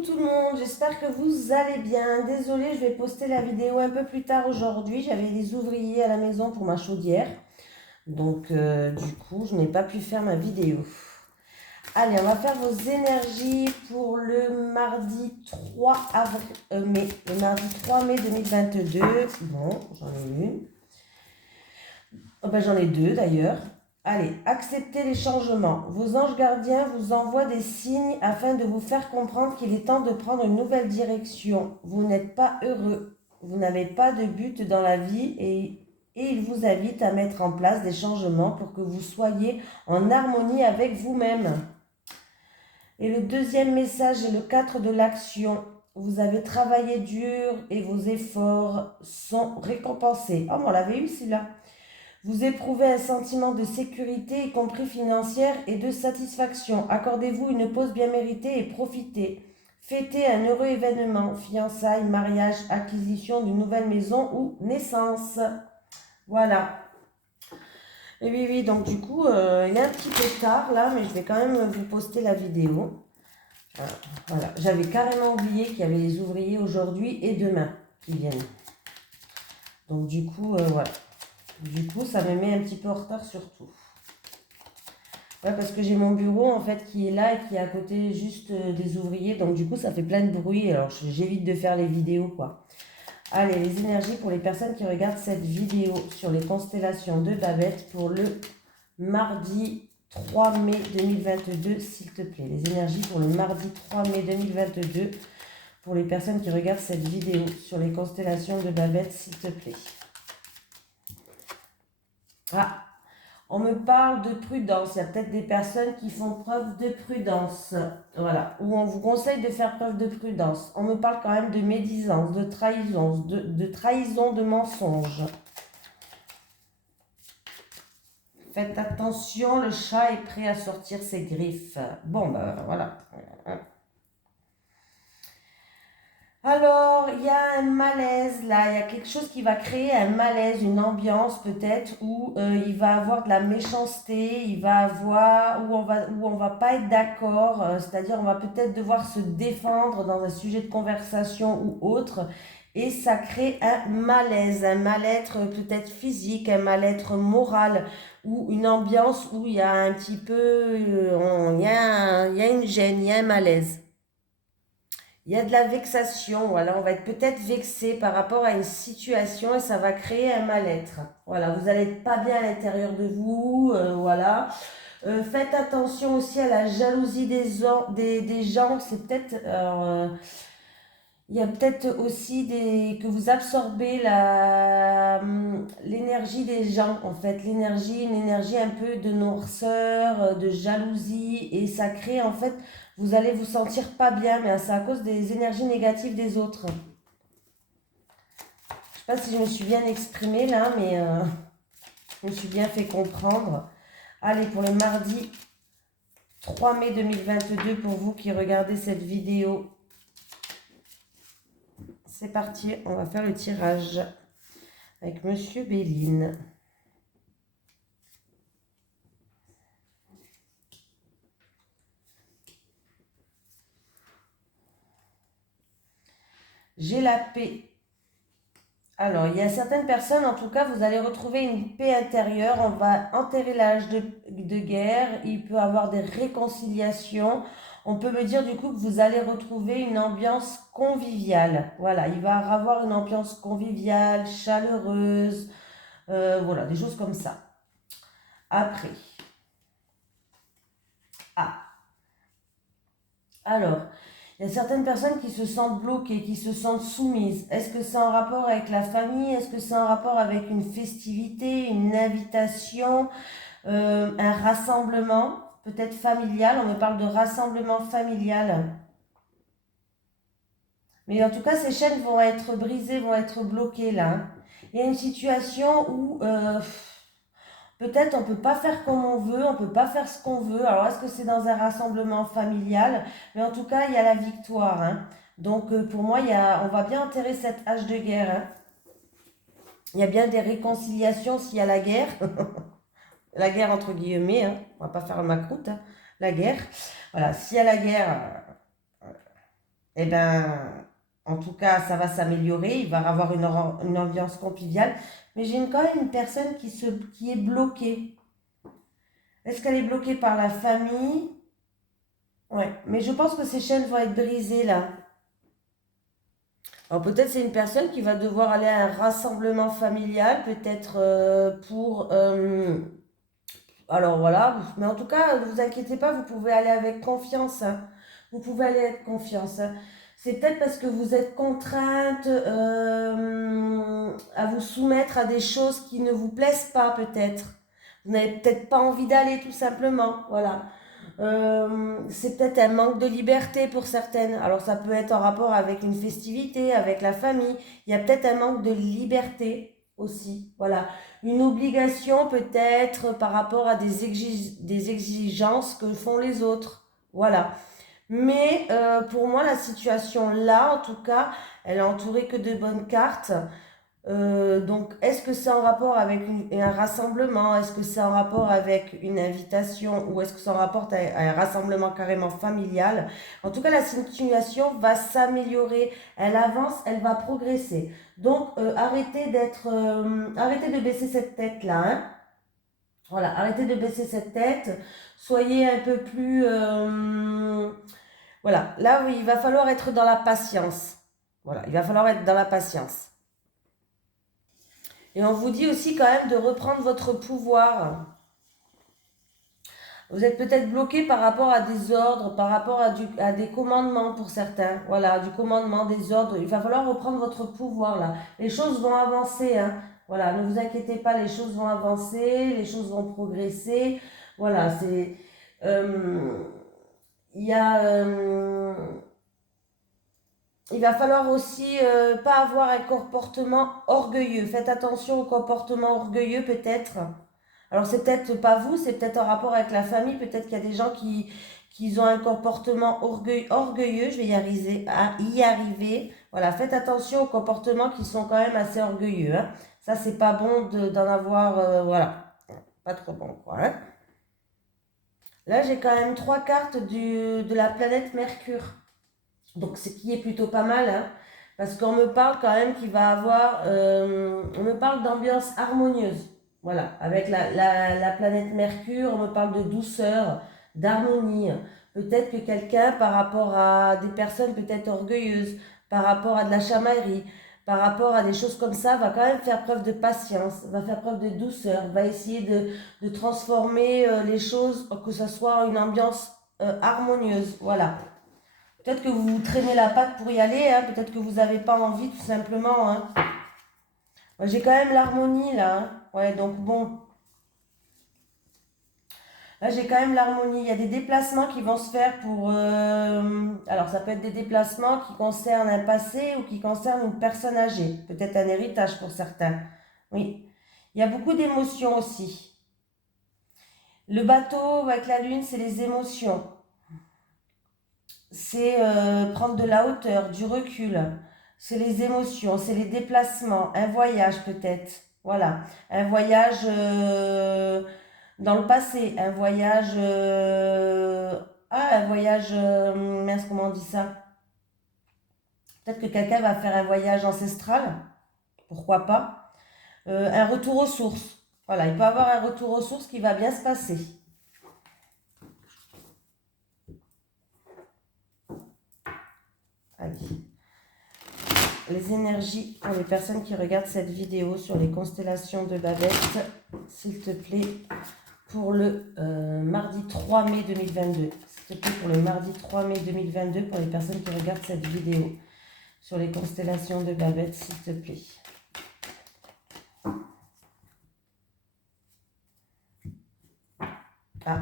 tout le monde, j'espère que vous allez bien. Désolée, je vais poster la vidéo un peu plus tard aujourd'hui. J'avais des ouvriers à la maison pour ma chaudière. Donc du coup, je n'ai pas pu faire ma vidéo. Allez, on va faire vos énergies pour le mardi 3 mai. Le mardi 3 mai 2022. Bon, j'en ai une. Oh, ben, j'en ai deux d'ailleurs. Allez, acceptez les changements. Vos anges gardiens vous envoient des signes afin de vous faire comprendre qu'il est temps de prendre une nouvelle direction. Vous n'êtes pas heureux. Vous n'avez pas de but dans la vie et ils vous invitent à mettre en place des changements pour que vous soyez en harmonie avec vous-même. Et le deuxième message est le 4 de l'action. Vous avez travaillé dur et vos efforts sont récompensés. Oh, on l'avait eu celui-là. Vous éprouvez un sentiment de sécurité, y compris financière, et de satisfaction. Accordez-vous une pause bien méritée et profitez. Fêtez un heureux événement, fiançailles, mariage, acquisition d'une nouvelle maison ou naissance. Voilà. Et oui, oui, donc du coup, il est un petit peu tard là, mais je vais quand même vous poster la vidéo. Voilà, j'avais carrément oublié qu'il y avait les ouvriers aujourd'hui et demain qui viennent. Donc du coup, voilà. Du coup, ça me met un petit peu en retard surtout. Ouais, parce que j'ai mon bureau en fait qui est là et qui est à côté juste des ouvriers. Donc du coup, ça fait plein de bruit. Alors j'évite de faire les vidéos quoi. Allez, les énergies pour les personnes qui regardent cette vidéo sur les constellations de Babette pour le mardi 3 mai 2022, s'il te plaît. Les énergies pour le mardi 3 mai 2022 pour les personnes qui regardent cette vidéo sur les constellations de Babette, s'il te plaît. Ah, on me parle de prudence. Il y a peut-être des personnes qui font preuve de prudence. Voilà. Ou on vous conseille de faire preuve de prudence. On me parle quand même de médisance, de trahison, de mensonge. Faites attention, le chat est prêt à sortir ses griffes. Bon, ben voilà. Alors, il y a un malaise là, il y a quelque chose qui va créer un malaise, une ambiance peut-être où il va avoir de la méchanceté, il va avoir où on va pas être d'accord, c'est-à-dire on va peut-être devoir se défendre dans un sujet de conversation ou autre, et ça crée un mal-être peut-être physique, un mal-être moral, ou une ambiance où il y a un petit peu, il y a une gêne, il y a un malaise. Il y a de la vexation, voilà, on va être peut-être vexé par rapport à une situation et ça va créer un mal-être. Voilà, vous n'allez pas bien à l'intérieur de vous, voilà. Faites attention aussi à la jalousie des gens, c'est peut-être... il y a peut-être aussi que vous absorbez l'énergie des gens, en fait, une énergie un peu de noirceur, de jalousie, et ça crée, en fait, vous allez vous sentir pas bien, mais c'est à cause des énergies négatives des autres. Je sais pas si je me suis bien exprimée là, mais je me suis bien fait comprendre. Allez, pour le mardi 3 mai 2022, pour vous qui regardez cette vidéo, c'est parti, on va faire le tirage avec Monsieur Béline. J'ai la paix. Alors, il y a certaines personnes, en tout cas, vous allez retrouver une paix intérieure. On va enterrer l'âge de guerre. Il peut y avoir des réconciliations. On peut me dire du coup que vous allez retrouver une ambiance conviviale. Voilà, il va y avoir une ambiance conviviale, chaleureuse. Voilà, des choses comme ça. Après. Ah, alors. Il y a certaines personnes qui se sentent bloquées, qui se sentent soumises. Est-ce que c'est en rapport avec la famille? Est-ce que c'est en rapport avec une festivité, une invitation, un rassemblement, peut-être familial? On me parle de rassemblement familial. Mais en tout cas, ces chaînes vont être brisées, vont être bloquées là, hein. Il y a une situation où peut-être on ne peut pas faire comme on veut, on ne peut pas faire ce qu'on veut. Alors, est-ce que c'est dans un rassemblement familial? Mais en tout cas, il y a la victoire, hein. Donc, pour moi, on va bien enterrer cette hache de guerre, hein. Il y a bien des réconciliations s'il y a la guerre. La guerre entre guillemets, hein. On ne va pas faire ma croûte, hein. La guerre. Voilà, s'il y a la guerre, eh ben, en tout cas, ça va s'améliorer. Il va y avoir une ambiance conviviale. Mais j'ai quand même une personne qui est bloquée. Est-ce qu'elle est bloquée par la famille? Ouais, mais je pense que ces chaînes vont être brisées là. Alors peut-être c'est une personne qui va devoir aller à un rassemblement familial, peut-être alors voilà, mais en tout cas, ne vous inquiétez pas, vous pouvez aller avec confiance, hein. Vous pouvez aller avec confiance, hein. C'est peut-être parce que vous êtes contrainte à vous soumettre à des choses qui ne vous plaisent pas, peut-être. Vous n'avez peut-être pas envie d'aller, tout simplement. Voilà. C'est peut-être un manque de liberté pour certaines. Alors ça peut être en rapport avec une festivité, avec la famille. Il y a peut-être un manque de liberté aussi. Voilà. Une obligation peut-être par rapport à des exigences que font les autres. Voilà. Mais pour moi, la situation là, en tout cas, elle est entourée que de bonnes cartes. Donc, est-ce que c'est en rapport avec un rassemblement? Est-ce que c'est en rapport avec une invitation? Ou est-ce que c'est en rapport avec un rassemblement carrément familial? En tout cas, la situation va s'améliorer. Elle avance, elle va progresser. Donc, arrêtez de baisser cette tête-là, hein. Voilà, arrêtez de baisser cette tête. Soyez un peu plus... voilà, là, oui, il va falloir être dans la patience. Voilà, il va falloir être dans la patience. Et on vous dit aussi quand même de reprendre votre pouvoir. Vous êtes peut-être bloqué par rapport à des ordres, par rapport à des commandements pour certains. Voilà, du commandement, des ordres. Il va falloir reprendre votre pouvoir là. Les choses vont avancer, hein. Voilà, ne vous inquiétez pas, les choses vont avancer, les choses vont progresser. Voilà, c'est... euh, il y a... il va falloir aussi pas avoir un comportement orgueilleux. Faites attention au comportement orgueilleux peut-être. Alors c'est peut-être pas vous, c'est peut-être en rapport avec la famille. Peut-être qu'il y a des gens qui ont un comportement orgueilleux. Je vais y arriver. Voilà, faites attention aux comportements qui sont quand même assez orgueilleux, hein. Ça, c'est pas bon d'en avoir. Voilà, pas trop bon, quoi, hein. Là, j'ai quand même trois cartes de la planète Mercure. Donc, ce qui est plutôt pas mal, hein, parce qu'on me parle quand même qu'il va avoir, on me parle d'ambiance harmonieuse, voilà, avec la planète Mercure, on me parle de douceur, d'harmonie. Peut-être que quelqu'un, par rapport à des personnes peut-être orgueilleuses, par rapport à de la chamaillerie, par rapport à des choses comme ça, va quand même faire preuve de patience, va faire preuve de douceur, va essayer de transformer les choses, que ce soit une ambiance harmonieuse, voilà. Peut-être que vous traînez la patte pour y aller, hein. Peut-être que vous n'avez pas envie tout simplement, hein. Moi, j'ai quand même l'harmonie là, hein. Ouais, donc bon, là j'ai quand même l'harmonie. Il y a des déplacements qui vont se faire pour... alors ça peut être des déplacements qui concernent un passé ou qui concernent une personne âgée. Peut-être un héritage pour certains. Oui. Il y a beaucoup d'émotions aussi. Le bateau avec la lune, c'est les émotions. C'est prendre de la hauteur, du recul. C'est les émotions, c'est les déplacements, un voyage peut-être. Voilà, un voyage dans le passé, un voyage... un voyage... mince, comment on dit ça? Peut-être que quelqu'un va faire un voyage ancestral, pourquoi pas. Un retour aux sources. Voilà, il peut avoir un retour aux sources qui va bien se passer. Allez. Les énergies pour les personnes qui regardent cette vidéo sur les constellations de Babette, s'il te plaît, pour le mardi 3 mai 2022. S'il te plaît, pour le mardi 3 mai 2022, pour les personnes qui regardent cette vidéo sur les constellations de Babette, s'il te plaît. Ah.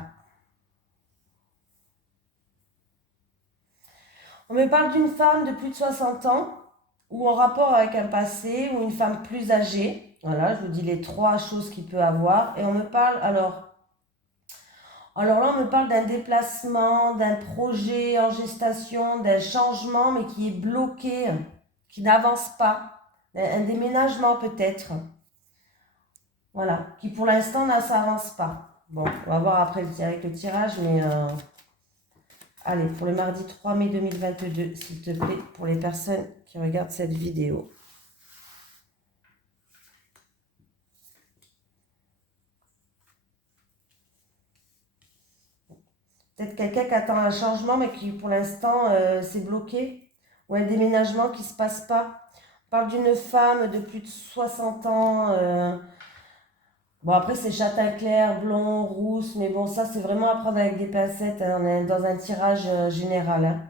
On me parle d'une femme de plus de 60 ans, ou en rapport avec un passé, ou une femme plus âgée. Voilà, je vous dis les trois choses qu'il peut avoir. Et on me parle, alors là, on me parle d'un déplacement, d'un projet en gestation, d'un changement, mais qui est bloqué, qui n'avance pas. Un déménagement peut-être. Voilà, qui pour l'instant ne s'avance pas. Bon, on va voir après avec le tirage, mais... Allez, pour le mardi 3 mai 2022, s'il te plaît, pour les personnes qui regardent cette vidéo. Peut-être quelqu'un qui attend un changement, mais qui pour l'instant c'est bloqué. Ou un déménagement qui ne se passe pas. On parle d'une femme de plus de 60 ans. Bon, après, c'est châtain clair, blond, rousse. Mais bon, ça, c'est vraiment à prendre avec des pincettes. Hein, on est dans un tirage général. Hein.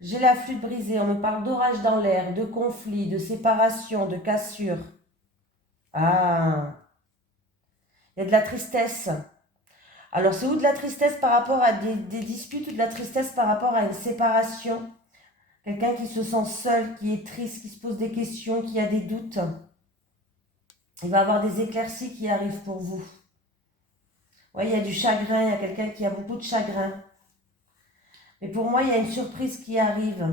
J'ai la flûte brisée. On me parle d'orage dans l'air, de conflit, de séparation, de cassure. Ah, il y a de la tristesse. Alors, c'est ou de la tristesse par rapport à des disputes ou de la tristesse par rapport à une séparation. Quelqu'un qui se sent seul, qui est triste, qui se pose des questions, qui a des doutes. Il va y avoir des éclaircies qui arrivent pour vous. Oui, il y a du chagrin, il y a quelqu'un qui a beaucoup de chagrin. Mais pour moi, il y a une surprise qui arrive.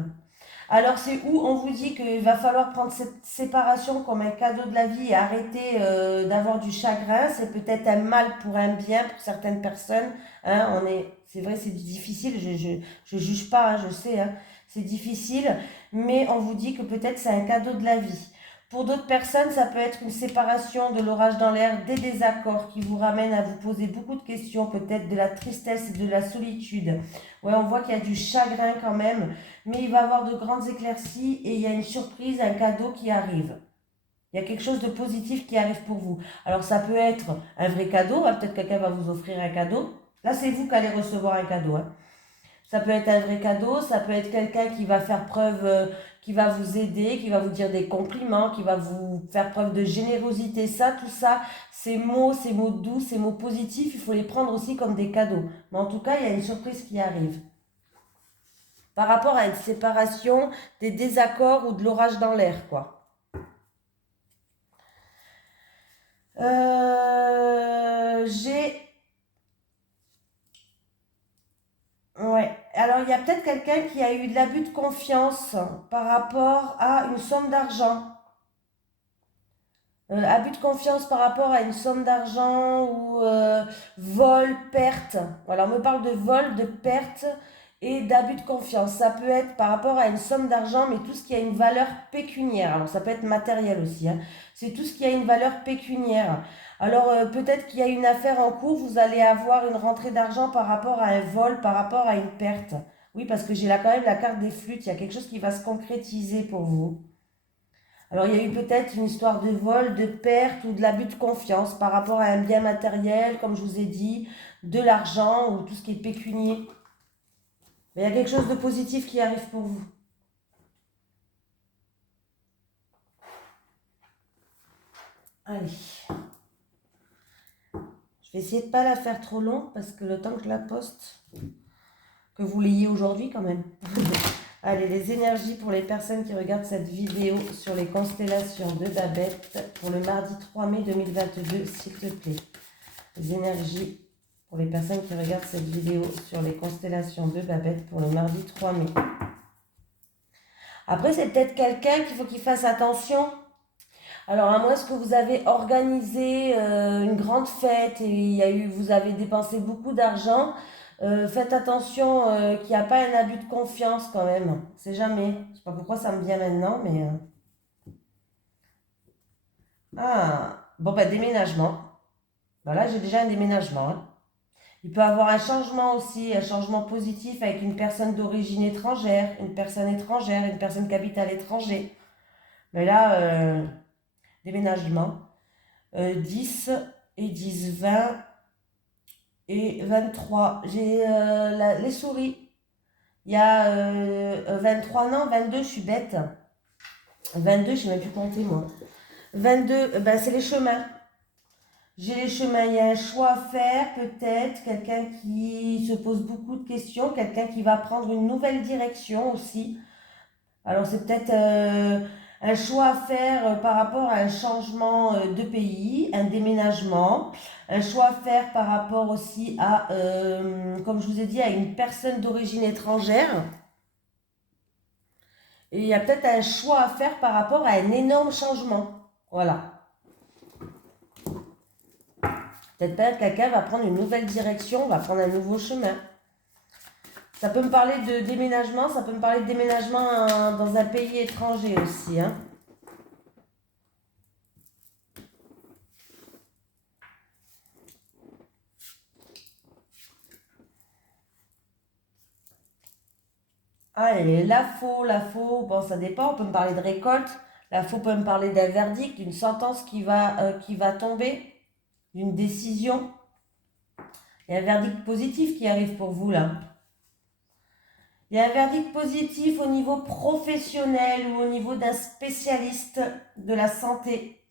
Alors, c'est où on vous dit qu'il va falloir prendre cette séparation comme un cadeau de la vie et arrêter d'avoir du chagrin. C'est peut-être un mal pour un bien pour certaines personnes. Hein, c'est vrai, c'est difficile, je juge pas, hein, je sais, hein, c'est difficile. Mais on vous dit que peut-être c'est un cadeau de la vie. Pour d'autres personnes, ça peut être une séparation, de l'orage dans l'air, des désaccords qui vous ramènent à vous poser beaucoup de questions, peut-être de la tristesse et de la solitude. Ouais, on voit qu'il y a du chagrin quand même, mais il va y avoir de grandes éclaircies et il y a une surprise, un cadeau qui arrive. Il y a quelque chose de positif qui arrive pour vous. Alors ça peut être un vrai cadeau, hein, peut-être quelqu'un va vous offrir un cadeau. Là, c'est vous qui allez recevoir un cadeau. Hein. Ça peut être un vrai cadeau, ça peut être quelqu'un qui va faire preuve, qui va vous aider, qui va vous dire des compliments, qui va vous faire preuve de générosité. Ça, tout ça, ces mots doux, ces mots positifs, il faut les prendre aussi comme des cadeaux. Mais en tout cas, il y a une surprise qui arrive. Par rapport à une séparation, des désaccords ou de l'orage dans l'air, quoi. J'ai... Ouais. Alors, il y a peut-être quelqu'un qui a eu de l'abus de confiance par rapport à une somme d'argent. Abus de confiance par rapport à une somme d'argent ou vol, perte. Voilà, on me parle de vol, de perte et d'abus de confiance. Ça peut être par rapport à une somme d'argent, mais tout ce qui a une valeur pécuniaire. Alors, ça peut être matériel aussi. Hein. C'est tout ce qui a une valeur pécuniaire. Alors, peut-être qu'il y a une affaire en cours, vous allez avoir une rentrée d'argent par rapport à un vol, par rapport à une perte. Oui, parce que j'ai là quand même la carte des flûtes. Il y a quelque chose qui va se concrétiser pour vous. Alors, il y a eu peut-être une histoire de vol, de perte ou de l'abus de confiance par rapport à un bien matériel, comme je vous ai dit, de l'argent ou tout ce qui est pécunier. Mais il y a quelque chose de positif qui arrive pour vous. Allez. Je vais essayer de ne pas la faire trop longue parce que le temps que je la poste, que vous l'ayez aujourd'hui quand même. Allez, les énergies pour les personnes qui regardent cette vidéo sur les constellations de Babette pour le mardi 3 mai 2022, s'il te plaît. Les énergies pour les personnes qui regardent cette vidéo sur les constellations de Babette pour le mardi 3 mai. Après, c'est peut-être quelqu'un qu'il faut qu'il fasse attention. Alors, à moins que vous avez organisé une grande fête et vous avez dépensé beaucoup d'argent, faites attention qu'il n'y a pas un abus de confiance quand même. C'est jamais. Je ne sais pas pourquoi ça me vient maintenant, mais... Ah, bon, bah, déménagement. Voilà, j'ai déjà un déménagement. Hein. Il peut y avoir un changement aussi, un changement positif avec une personne d'origine étrangère, une personne qui habite à l'étranger. Mais là, déménagement. 10 et 10, 20 et 23. J'ai les souris. Il y a 23, non, 22, je suis bête. 22, je ne sais même plus compter moi. 22, ben, c'est les chemins. J'ai les chemins, il y a un choix à faire peut-être, quelqu'un qui se pose beaucoup de questions, quelqu'un qui va prendre une nouvelle direction aussi. Alors c'est peut-être un choix à faire par rapport à un changement de pays, un déménagement, un choix à faire par rapport aussi à, comme je vous ai dit, à une personne d'origine étrangère. Et il y a peut-être un choix à faire par rapport à un énorme changement. Voilà. Peut-être quelqu'un va prendre une nouvelle direction, va prendre un nouveau chemin. Ça peut me parler de déménagement, ça peut me parler de déménagement dans un pays étranger aussi, hein. Allez, la faux, bon, ça dépend, on peut me parler de récolte. La faux peut me parler d'un verdict, d'une sentence qui va tomber, d'une décision. Il y a un verdict positif qui arrive pour vous, là. Il y a un verdict positif au niveau professionnel ou au niveau d'un spécialiste de la santé.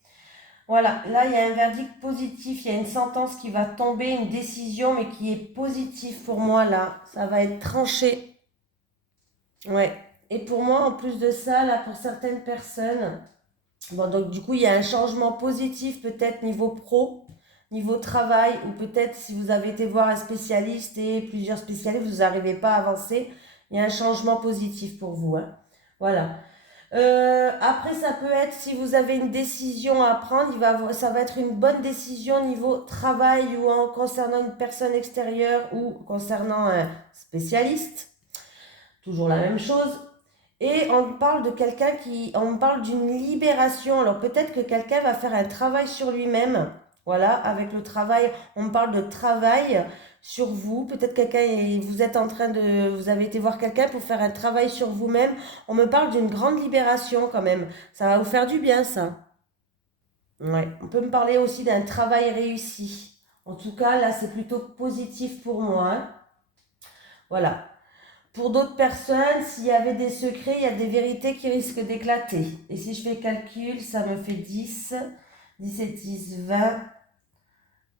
Voilà, là, il y a un verdict positif, il y a une sentence qui va tomber, une décision, mais qui est positive pour moi, là. Ça va être tranché. Ouais. Et pour moi, en plus de ça, là, pour certaines personnes, bon, donc du coup, il y a un changement positif, peut-être niveau pro, niveau travail, ou peut-être si vous avez été voir un spécialiste et plusieurs spécialistes, vous n'arrivez pas à avancer, il y a un changement positif pour vous, hein. Voilà. Après, ça peut être si vous avez une décision à prendre, ça va être une bonne décision niveau travail ou concernant une personne extérieure ou concernant un spécialiste. Toujours la même chose. Et on parle de on parle d'une libération. Alors peut-être que quelqu'un va faire un travail sur lui-même. Voilà, avec le travail, on parle de travail sur vous. Peut-être vous avez été voir quelqu'un pour faire un travail sur vous-même. On me parle d'une grande libération quand même. Ça va vous faire du bien, ça. Ouais. On peut me parler aussi d'un travail réussi. En tout cas, là, c'est plutôt positif pour moi, hein. Voilà. Pour d'autres personnes, s'il y avait des secrets, il y a des vérités qui risquent d'éclater. Et si je fais calcul, ça me fait 10, 17, 10, 20,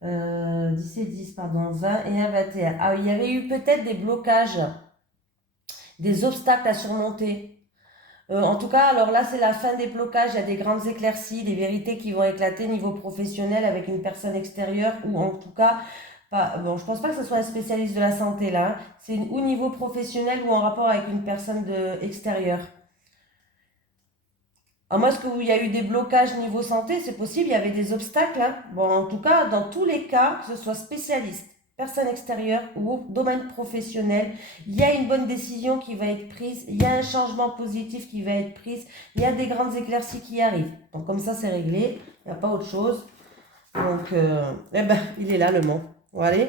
17, 10, pardon, 20 et 1, 21. Ah, il y avait eu peut-être des blocages, des obstacles à surmonter. En tout cas, alors là, c'est la fin des blocages. Il y a des grandes éclaircies, des vérités qui vont éclater niveau professionnel avec une personne extérieure ou en tout cas, pas, bon, je pense pas que ce soit un spécialiste de la santé là, hein. C'est au niveau professionnel ou en rapport avec une personne extérieure. À moins qu'il y a eu des blocages niveau santé, c'est possible, il y avait des obstacles, hein. Bon, en tout cas, dans tous les cas, que ce soit spécialiste, personne extérieure ou domaine professionnel, il y a une bonne décision qui va être prise, il y a un changement positif qui va être pris, il y a des grandes éclaircies qui arrivent. Donc comme ça, c'est réglé, il n'y a pas autre chose. Donc, eh ben, il est là le mot. Voilà. Il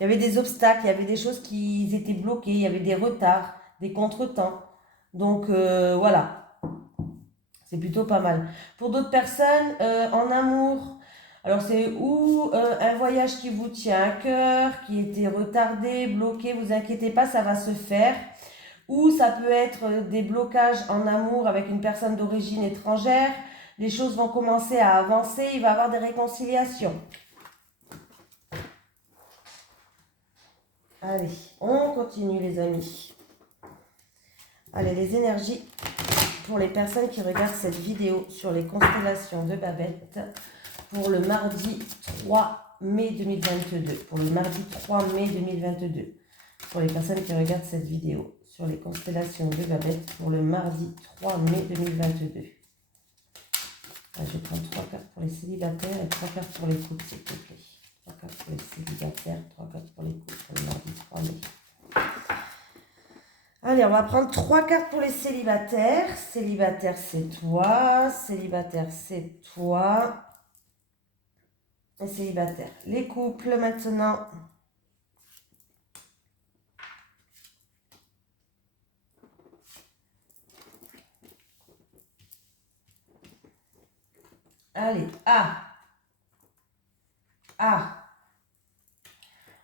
y avait des obstacles, il y avait des choses qui étaient bloquées, il y avait des retards, des contretemps. Donc, voilà. C'est plutôt pas mal. Pour d'autres personnes, en amour, alors c'est ou un voyage qui vous tient à cœur, qui était retardé, bloqué, vous inquiétez pas, ça va se faire. Ou ça peut être des blocages en amour avec une personne d'origine étrangère. Les choses vont commencer à avancer, il va y avoir des réconciliations. Allez, on continue les amis. Allez, les énergies pour les personnes qui regardent cette vidéo sur les constellations de Babette pour le mardi 3 mai 2022. Pour le mardi 3 mai 2022. Pour les personnes qui regardent cette vidéo sur les constellations de Babette pour le mardi 3 mai 2022. Là, je vais prendre 3 cartes pour les célibataires et 3 cartes pour les couples, s'il te plaît. 3 cartes pour les célibataires, 3 cartes pour les couples pour le mardi 3 mai. Allez, on va prendre 3 cartes pour les célibataires. Célibataire, c'est toi. Célibataire, c'est toi. Et célibataire. Les couples, maintenant. Allez,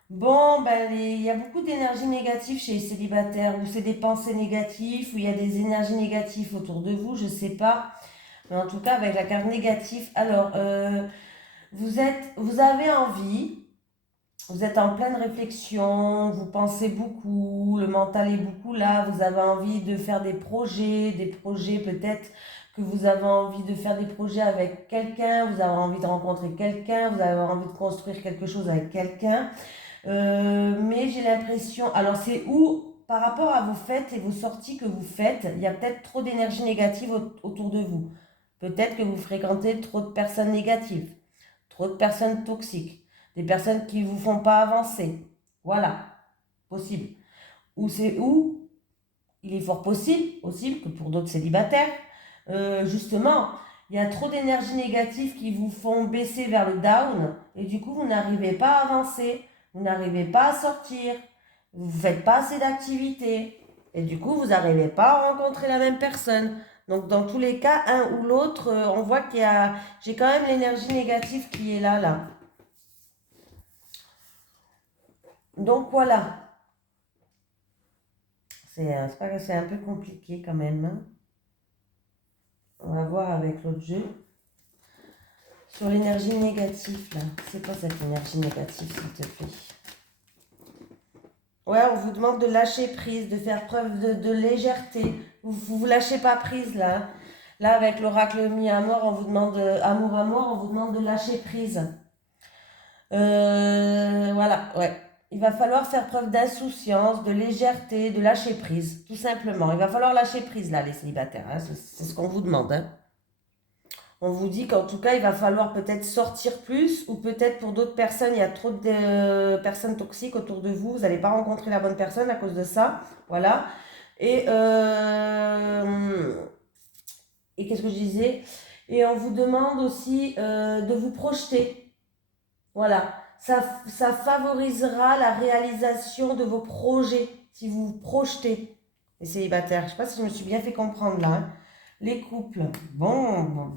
Bon, ben, il y a beaucoup d'énergie négative chez les célibataires, ou c'est des pensées négatives, ou il y a des énergies négatives autour de vous, je ne sais pas. Mais en tout cas, avec la carte négative, alors, vous avez envie, vous êtes en pleine réflexion, vous pensez beaucoup, le mental est beaucoup là, vous avez envie de faire des projets peut-être que vous avez envie de faire des projets avec quelqu'un, vous avez envie de rencontrer quelqu'un, vous avez envie de construire quelque chose avec quelqu'un. Mais j'ai l'impression, alors c'est où, par rapport à vos fêtes et vos sorties que vous faites, il y a peut-être trop d'énergie négative autour de vous. Peut-être que vous fréquentez trop de personnes négatives, trop de personnes toxiques, des personnes qui ne vous font pas avancer. Voilà, possible. où il est fort possible que pour d'autres célibataires, justement, il y a trop d'énergie négative qui vous font baisser vers le down et du coup, vous n'arrivez pas à avancer, vous n'arrivez pas à sortir, vous ne faites pas assez d'activités et du coup, vous n'arrivez pas à rencontrer la même personne. Donc, dans tous les cas, un ou l'autre, on voit j'ai quand même l'énergie négative qui est là. Donc, voilà. C'est un peu compliqué quand même, hein. On va voir avec l'autre jeu. Sur l'énergie négative, là. C'est quoi cette énergie négative, s'il te plaît? Ouais, on vous demande de lâcher prise, de faire preuve de légèreté. Vous lâchez pas prise, là, hein. Là, avec l'oracle mis à mort, on vous demande, amour à mort, on vous demande de lâcher prise. Voilà, ouais. Il va falloir faire preuve d'insouciance, de légèreté, de lâcher prise, tout simplement. Il va falloir lâcher prise, là, les célibataires, hein. C'est ce qu'on vous demande, hein. On vous dit qu'en tout cas, il va falloir peut-être sortir plus ou peut-être pour d'autres personnes, il y a trop de personnes toxiques autour de vous. Vous n'allez pas rencontrer la bonne personne à cause de ça. Voilà. Et, et qu'est-ce que je disais? Et on vous demande aussi de vous projeter. Voilà. Ça favorisera la réalisation de vos projets si vous vous projetez, les célibataires. Je ne sais pas si je me suis bien fait comprendre là, hein. Les couples. Bon.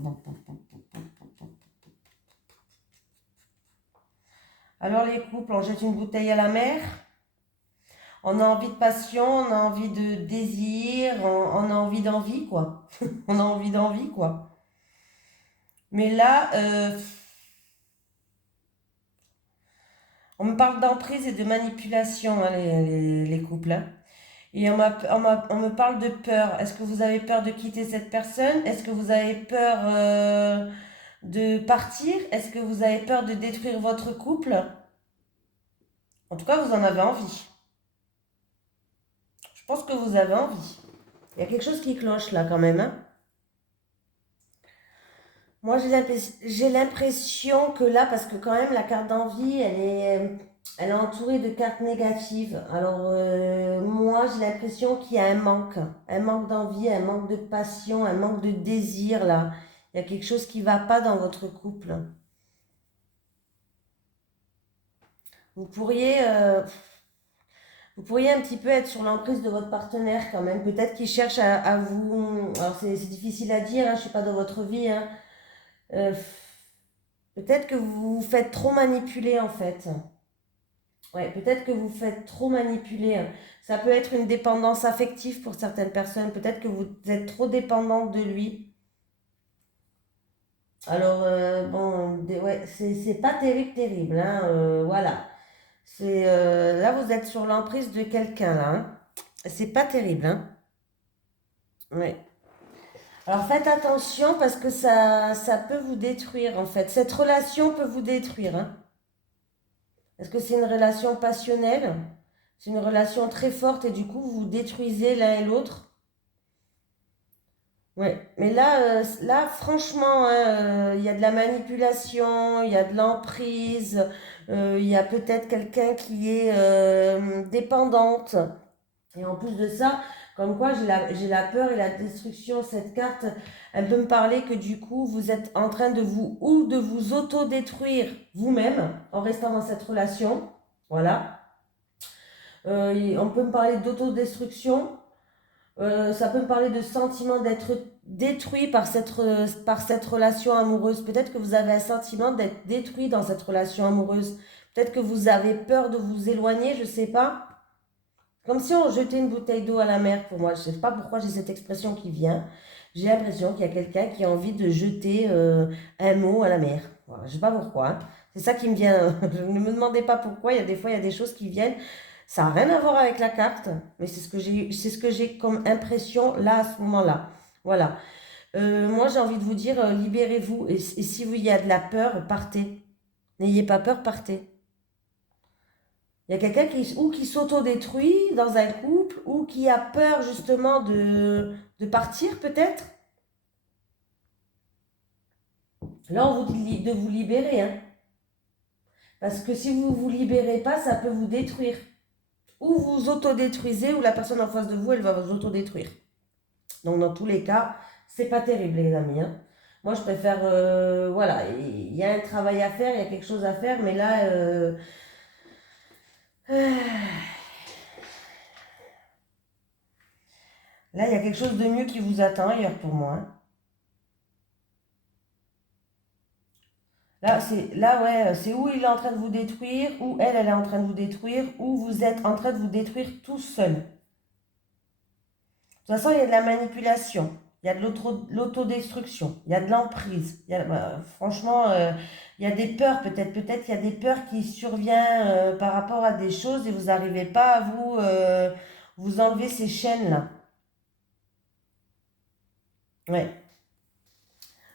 Alors les couples, on jette une bouteille à la mer. On a envie de passion, on a envie de désir, on a envie d'envie, quoi. On a envie d'envie, quoi. Mais là, on me parle d'emprise et de manipulation, hein, les couples, hein. Et on me parle de peur. Est-ce que vous avez peur de quitter cette personne? Est-ce que vous avez peur de partir? Est-ce que vous avez peur de détruire votre couple? En tout cas, vous en avez envie. Je pense que vous avez envie. Il y a quelque chose qui cloche là quand même, hein. Moi, j'ai l'impression que là, parce que quand même, la carte d'envie, elle est entourée de cartes négatives. Alors, moi, j'ai l'impression qu'il y a un manque d'envie, un manque de passion, un manque de désir là. Il y a quelque chose qui ne va pas dans votre couple. Vous pourriez, euh, vous pourriez un petit peu être sur l'emprise de votre partenaire quand même. Peut-être qu'il cherche à vous. Alors, c'est difficile à dire, hein, je ne suis pas dans votre vie, hein. Euh, Peut-être que vous vous faites trop manipuler en fait. Ouais, peut-être que vous faites trop manipuler, hein. Ça peut être une dépendance affective pour certaines personnes. Peut-être que vous êtes trop dépendante de lui. Alors, bon, ouais, c'est pas terrible, hein, voilà. Là, vous êtes sur l'emprise de quelqu'un, là, hein. C'est pas terrible, hein. Ouais. Alors, faites attention parce que ça peut vous détruire, en fait. Cette relation peut vous détruire, hein. Est-ce que c'est une relation passionnelle? C'est une relation très forte et du coup, vous vous détruisez l'un et l'autre. Ouais, mais là franchement, hein, il y a de la manipulation, il y a de l'emprise, il y a peut-être quelqu'un qui est dépendante. Et en plus de ça, comme quoi j'ai la peur et la destruction, cette carte, elle peut me parler que du coup, vous êtes en train de vous auto-détruire vous-même en restant dans cette relation. Voilà. On peut me parler d'autodestruction. Ça peut me parler de sentiment d'être détruit par cette relation amoureuse. Peut-être que vous avez un sentiment d'être détruit dans cette relation amoureuse. Peut-être que vous avez peur de vous éloigner, je ne sais pas. Comme si on jetait une bouteille d'eau à la mer pour moi. Je ne sais pas pourquoi j'ai cette expression qui vient. J'ai l'impression qu'il y a quelqu'un qui a envie de jeter un mot à la mer. Voilà, je ne sais pas pourquoi, hein. C'est ça qui me vient. Ne me demandez pas pourquoi. Il y a des fois, il y a des choses qui viennent. Ça n'a rien à voir avec la carte, mais c'est ce que j'ai comme impression là, à ce moment-là. Voilà. Moi, j'ai envie de vous dire, libérez-vous. Et si il y a de la peur, partez. N'ayez pas peur, partez. Il y a quelqu'un qui s'auto-détruit dans un couple ou qui a peur justement de partir peut-être. Là, on vous dit de vous libérer, hein. Parce que si vous ne vous libérez pas, ça peut vous détruire. ou vous autodétruisez, ou la personne en face de vous, elle va vous autodétruire. Donc, dans tous les cas, c'est pas terrible, les amis, hein. Moi, je préfère, voilà, il y a un travail à faire, il y a quelque chose à faire, mais là, là, il y a quelque chose de mieux qui vous attend ailleurs pour moi, hein. Là, ouais, c'est où il est en train de vous détruire, ou elle est en train de vous détruire, ou vous êtes en train de vous détruire tout seul. De toute façon, il y a de la manipulation, il y a de l'autodestruction, il y a de l'emprise. Franchement, il y a des peurs, peut-être il y a des peurs qui surviennent par rapport à des choses et vous n'arrivez pas à vous enlever ces chaînes-là. Ouais.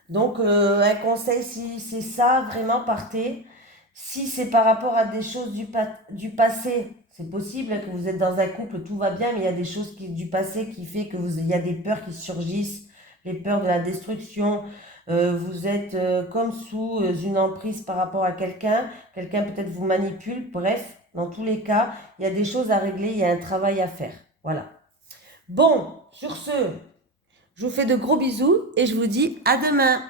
Donc, un conseil, si c'est ça, vraiment partez. Si c'est par rapport à des choses du passé, c'est possible que vous êtes dans un couple, tout va bien, mais il y a des choses du passé qui fait que il y a des peurs qui surgissent, les peurs de la destruction. Vous êtes comme sous une emprise par rapport à quelqu'un. Quelqu'un peut-être vous manipule. Bref, dans tous les cas, il y a des choses à régler, il y a un travail à faire. Voilà. Bon, sur ce, je vous fais de gros bisous et je vous dis à demain.